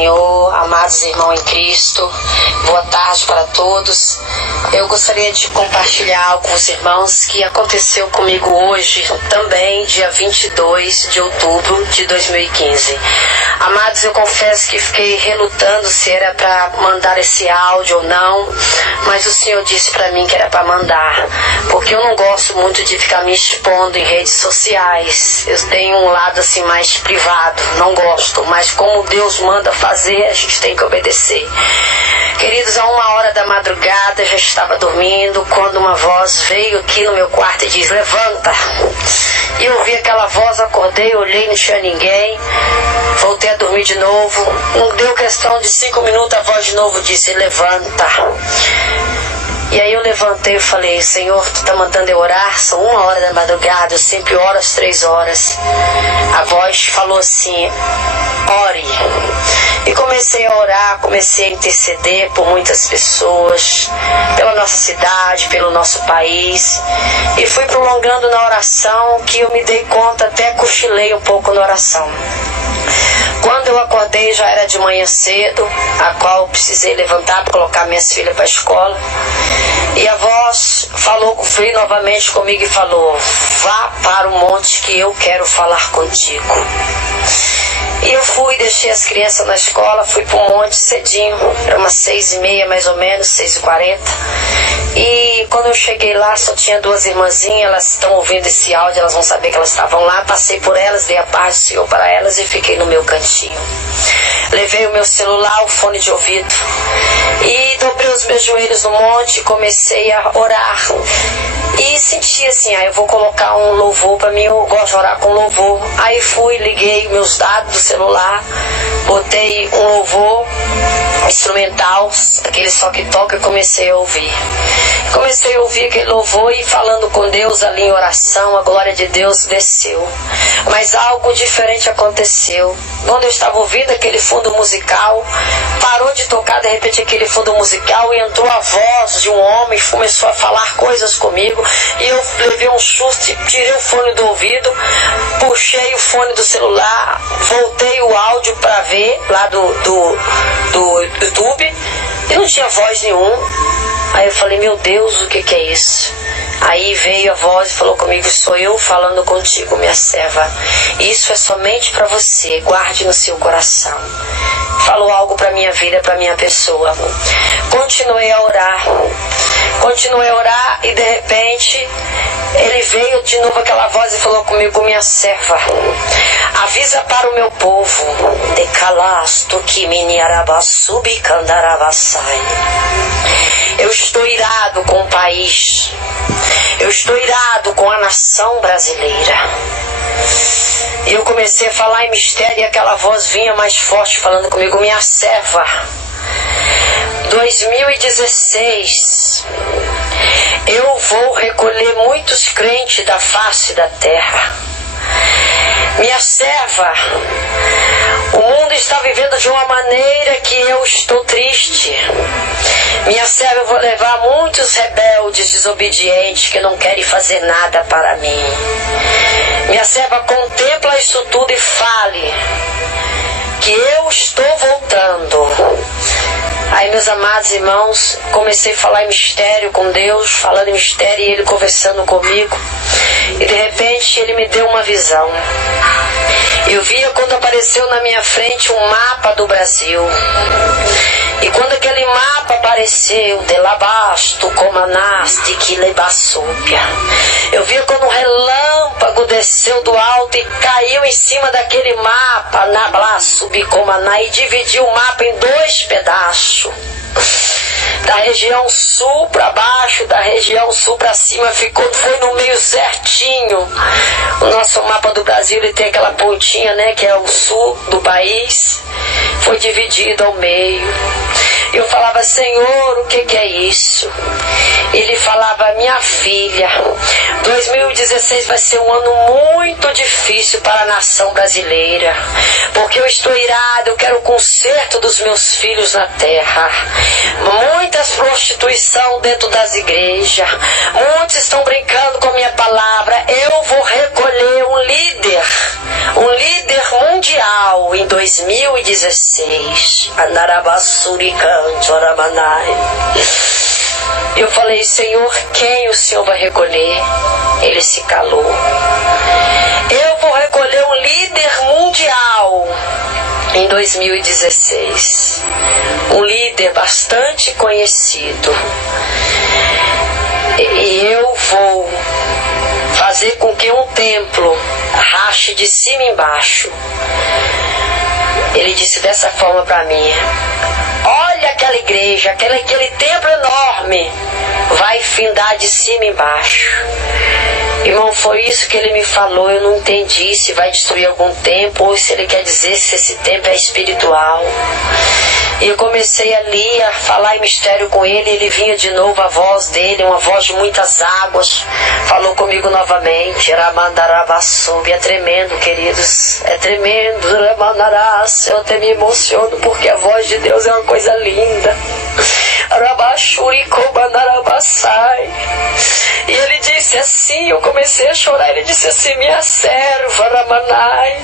Senhor, amados irmãos em Cristo, boa tarde para todos. Eu gostaria de compartilhar algo com os irmãos que aconteceu comigo hoje, também dia 22 de outubro de 2015. Amados, eu confesso que fiquei relutando se era para mandar esse áudio ou não, mas o Senhor disse para mim que era para mandar, porque eu não gosto muito de ficar me expondo em redes sociais. Eu tenho um lado assim mais privado, não gosto, mas como Deus manda fazer, a gente tem que obedecer. Queridos, a 1h da madrugada, já estava dormindo, quando uma voz veio aqui no meu quarto e diz: levanta. E eu ouvi aquela voz, acordei, olhei, não tinha ninguém, voltei a dormir de novo. Não deu questão de 5 minutos, a voz de novo disse: levanta. E aí eu levantei e falei: Senhor, Tu está mandando eu orar? São 1h da madrugada, eu sempre oro às 3 horas. A voz falou assim: ore. E comecei a orar, comecei a interceder por muitas pessoas, pela nossa cidade, pelo nosso país. E fui prolongando na oração, que eu me dei conta, até cochilei um pouco na oração. Quando eu acordei já era de manhã cedo, a qual eu precisei levantar para colocar minhas filhas para a escola. E a voz veio novamente comigo e falou: vá para o monte que eu quero falar contigo. E eu fui, deixei as crianças na escola, fui para o monte cedinho, era umas 6h30 mais ou menos, 6h40. E quando eu cheguei lá, só tinha 2 irmãzinhas, elas estão ouvindo esse áudio, elas vão saber que elas estavam lá. Passei por elas, dei a paz do Senhor para elas e fiquei no meu cantinho. Levei o meu celular, o fone de ouvido, e dobrei os meus joelhos no monte e comecei a orar. E senti assim: eu vou colocar um louvor para mim, eu gosto de orar com louvor. Aí fui, liguei meus dados do celular, botei um louvor instrumental, aquele só que toca, e comecei a ouvir. Comecei a ouvir aquele louvor e falando com Deus ali em oração, a glória de Deus desceu. Mas algo diferente aconteceu. Quando eu estava ouvindo aquele fundo musical, parou de tocar de repente aquele fundo musical e entrou a voz de um homem, começou a falar coisas comigo. E eu levei um susto, tirei o fone do ouvido, puxei o fone do celular, voltei o áudio para ver lá do YouTube, e não tinha voz nenhuma. Aí eu falei: meu Deus, o que é isso? Aí veio a voz e falou comigo: sou eu falando contigo, minha serva. Isso é somente para você, guarde no seu coração. Falou algo para minha vida, para minha pessoa. Continuei a orar e de repente ele veio de novo aquela voz e falou comigo: minha serva, avisa para o meu povo, decalasto que miniarabasubi candarabasai. Eu estou irado com o país, eu estou irado com a nação brasileira. Eu comecei a falar em mistério e aquela voz vinha mais forte falando comigo: minha serva, 2016 eu vou recolher muitos crentes da face da terra. Minha serva, o mundo está vivendo de uma maneira que eu estou triste. Minha serva, eu vou levar muitos rebeldes, desobedientes, que não querem fazer nada para mim. Minha serva, contempla isso tudo e fale que eu estou voltando. Aí, meus amados irmãos, comecei a falar em mistério com Deus, falando em mistério, e Ele conversando comigo. E de repente Ele me deu uma visão. Eu via quando apareceu na minha frente um mapa do Brasil. E quando aquele mapa apareceu, de labasto, comanaste, que lebassúpia. Eu via quando um relâmpago desceu do alto e caiu em cima daquele mapa, na blaço, bicomaná, e dividiu o mapa em 2 pedaços. Da região sul para baixo, da região sul para cima, foi no meio certinho. O nosso mapa do Brasil, ele tem aquela pontinha, né, que é o sul do país. Foi dividido ao meio. Eu falava: Senhor, o que é isso? Ele falava: minha filha, 2016 vai ser um ano muito difícil para a nação brasileira, porque eu estou irado, eu quero o conserto dos meus filhos na terra. Muitas prostituição dentro das igrejas, muitos estão brincando com a minha palavra. Eu vou recolher um líder mundial em 2016. Eu falei: Senhor, quem o Senhor vai recolher? Ele se calou. Eu vou recolher um líder mundial em 2016. Um líder bastante conhecido. E eu vou fazer com que um templo rache de cima e embaixo. Ele disse dessa forma para mim: olha aquela igreja, aquele templo enorme, vai findar de cima e embaixo. Irmão, foi isso que ele me falou. Eu não entendi se vai destruir algum templo ou se ele quer dizer se esse templo é espiritual. E eu comecei ali a falar em mistério com ele. Ele vinha de novo, a voz dele, uma voz de muitas águas, falou comigo novamente. É tremendo, queridos, é tremendo. Eu até me emociono porque a voz de Deus é uma coisa linda. E ele disse assim, eu comecei a chorar. Ele disse assim: minha serva Ramanai,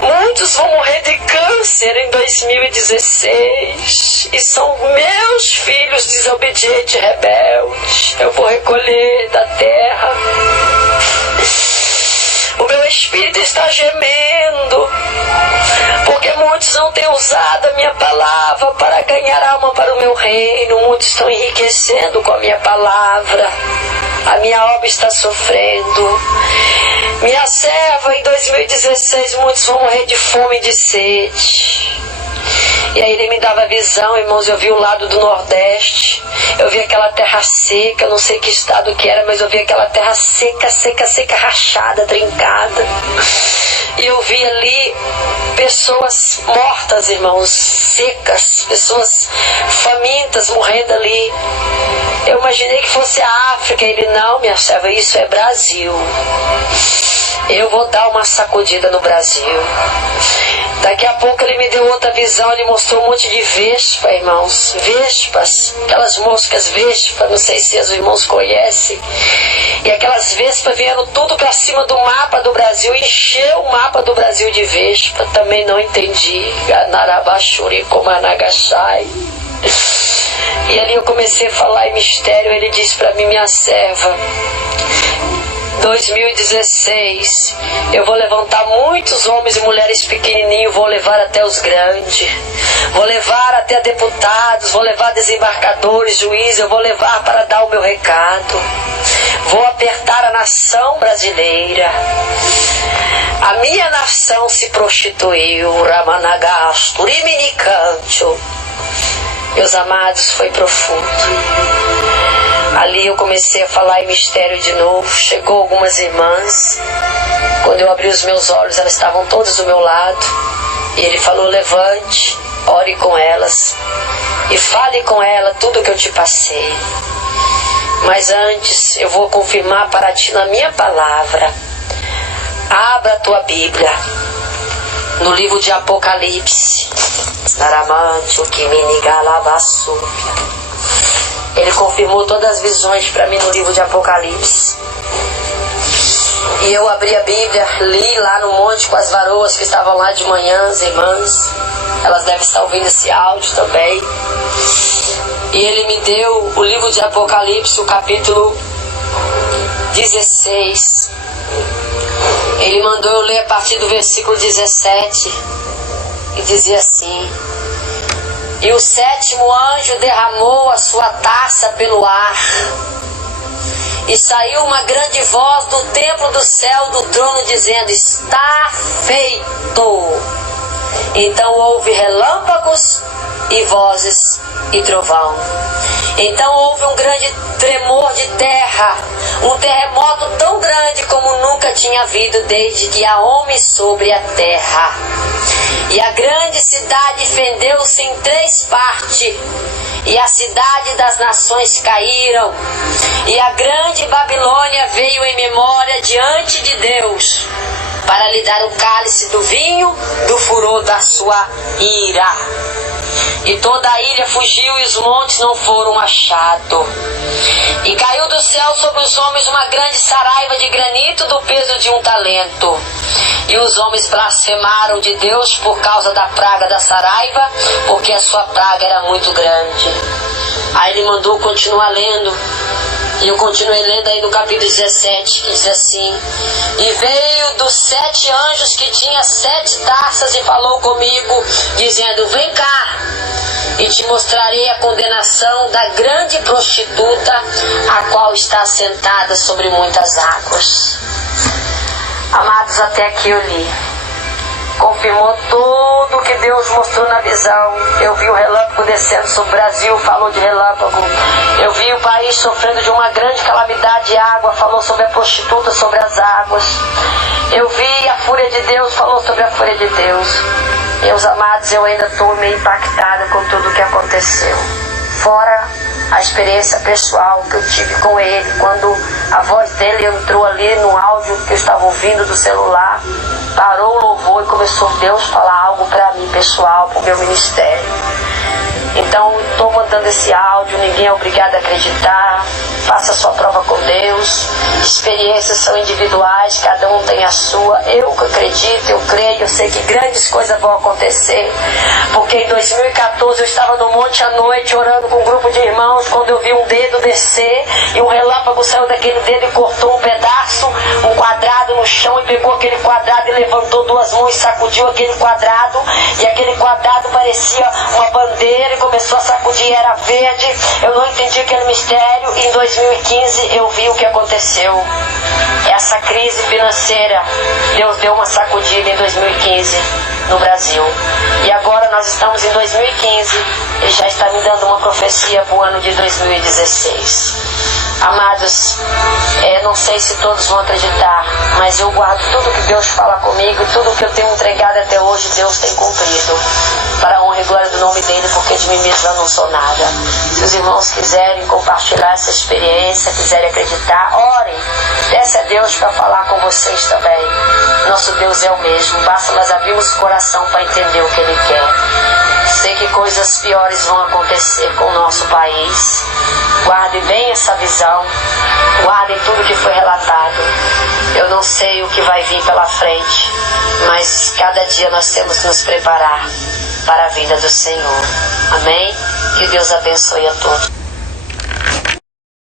muitos vão morrer de câncer em 2016 e são meus filhos desobedientes e rebeldes. Eu vou recolher da terra. O meu espírito está gemendo, porque muitos não têm usado a minha palavra para ganhar alma para o meu reino. Muitos estão enriquecendo com a minha palavra. A minha obra está sofrendo. Minha serva, em 2016, muitos vão morrer de fome e de sede. E aí ele me dava visão, irmãos. Eu vi o lado do Nordeste, eu vi aquela terra seca, eu não sei que estado que era, mas eu vi aquela terra seca, rachada, trincada. E eu vi ali pessoas mortas, irmãos, secas, pessoas famintas morrendo ali. Eu imaginei que fosse a África. Ele: não, minha serva, isso é Brasil. Eu vou dar uma sacudida no Brasil. Daqui a pouco ele me deu outra visão. Ele mostrou um monte de vespa, irmãos. Vespas, aquelas moscas vespa, não sei se os irmãos conhecem. E aquelas vespas vieram tudo para cima do mapa do Brasil. Encheu o mapa do Brasil de vespa. Também não entendi. E ali eu comecei a falar em mistério. Ele disse para mim: minha serva, 2016, eu vou levantar muitos homens e mulheres pequenininhos, vou levar até os grandes, vou levar até deputados, vou levar desembargadores, juízes, eu vou levar para dar o meu recado. Vou apertar a nação brasileira. A minha nação se prostituiu. Ramanagasto, Riminicancho. Meus amados, foi profundo. Ali eu comecei a falar em mistério de novo. Chegou algumas irmãs. Quando eu abri os meus olhos, elas estavam todas do meu lado. E ele falou: levante, ore com elas e fale com ela tudo o que eu te passei. Mas antes eu vou confirmar para ti na minha palavra. Abra a tua Bíblia no livro de Apocalipse. Ele confirmou todas as visões para mim no livro de Apocalipse. E eu abri a Bíblia, li lá no monte com as varoas que estavam lá de manhã, as irmãs. Elas devem estar ouvindo esse áudio também. E ele me deu o livro de Apocalipse, o capítulo 16. Ele mandou eu ler a partir do versículo 17. E dizia assim: e o sétimo anjo derramou a sua taça pelo ar, e saiu uma grande voz do templo do céu do trono dizendo: está feito. Então houve relâmpagos e vozes e trovão. Então houve um grande tremor de terra, um terremoto tão grande como nunca tinha havido desde que há homem sobre a terra. E a grande cidade fendeu-se em 3 partes, e a cidade das nações caíram, e a grande Babilônia veio em memória diante de Deus, para lhe dar o cálice do vinho do furor da sua ira. E toda a ilha fugiu e os montes não foram achados. E caiu do céu sobre os homens uma grande saraiva de granito do peso de 1 talento. E os homens blasfemaram de Deus por causa da praga da saraiva, porque a sua praga era muito grande. Aí ele mandou continuar lendo. E eu continuei lendo aí no capítulo 17, que diz assim: e veio dos 7 anjos que tinha 7 taças e falou comigo, dizendo: vem cá, e te mostrarei a condenação da grande prostituta, a qual está sentada sobre muitas águas. Amados, até aqui eu li. Confirmou tudo o que Deus mostrou na visão. Eu vi o relâmpago descendo sobre o Brasil, falou de relâmpago. Eu vi o país sofrendo de uma grande calamidade de água, falou sobre a prostituta, sobre as águas. Eu vi a fúria de Deus, falou sobre a fúria de Deus. Meus amados, eu ainda estou meio impactada com tudo o que aconteceu. Fora a experiência pessoal que eu tive com ele, quando a voz dele entrou ali no áudio que eu estava ouvindo do celular, parou o louvor e começou Deus a falar algo para mim pessoal, para o meu ministério. Então estou mandando esse áudio, ninguém é obrigado a acreditar, faça a sua prova com Deus, experiências são individuais, cada um tem a sua. Eu acredito, eu creio, eu sei que grandes coisas vão acontecer, porque em 2014 eu estava no monte à noite orando com um grupo de irmãos, quando eu vi um dedo descer e um relâmpago saiu daquele dedo e cortou um pedaço, um quadrado no chão, e pegou aquele quadrado e levantou 2 mãos e sacudiu aquele quadrado, e aquele quadrado parecia uma bandeira e começou a sacudir, era verde. Eu não entendi aquele mistério. Em 2015 eu vi o que aconteceu. Essa crise financeira, Deus deu uma sacudida em 2015 no Brasil. E agora nós estamos em 2015 e já está me dando uma profecia para o ano de 2016. Amados, não sei se todos vão acreditar, mas eu guardo tudo que Deus fala comigo, tudo que eu tenho entregado até hoje, Deus tem cumprido, para a honra e glória do nome dele, porque de mim mesmo eu não sou nada. Se os irmãos quiserem compartilhar essa experiência, quiserem acreditar, orem, peça a Deus para falar com vocês também. Nosso Deus é o mesmo, basta nós abrirmos o coração para entender o que ele quer. Sei que coisas piores vão acontecer com o nosso país. Guardem bem essa visão, guardem tudo que foi relatado. Eu não sei o que vai vir pela frente, mas cada dia nós temos que nos preparar para a vinda do Senhor. Amém? Que Deus abençoe a todos.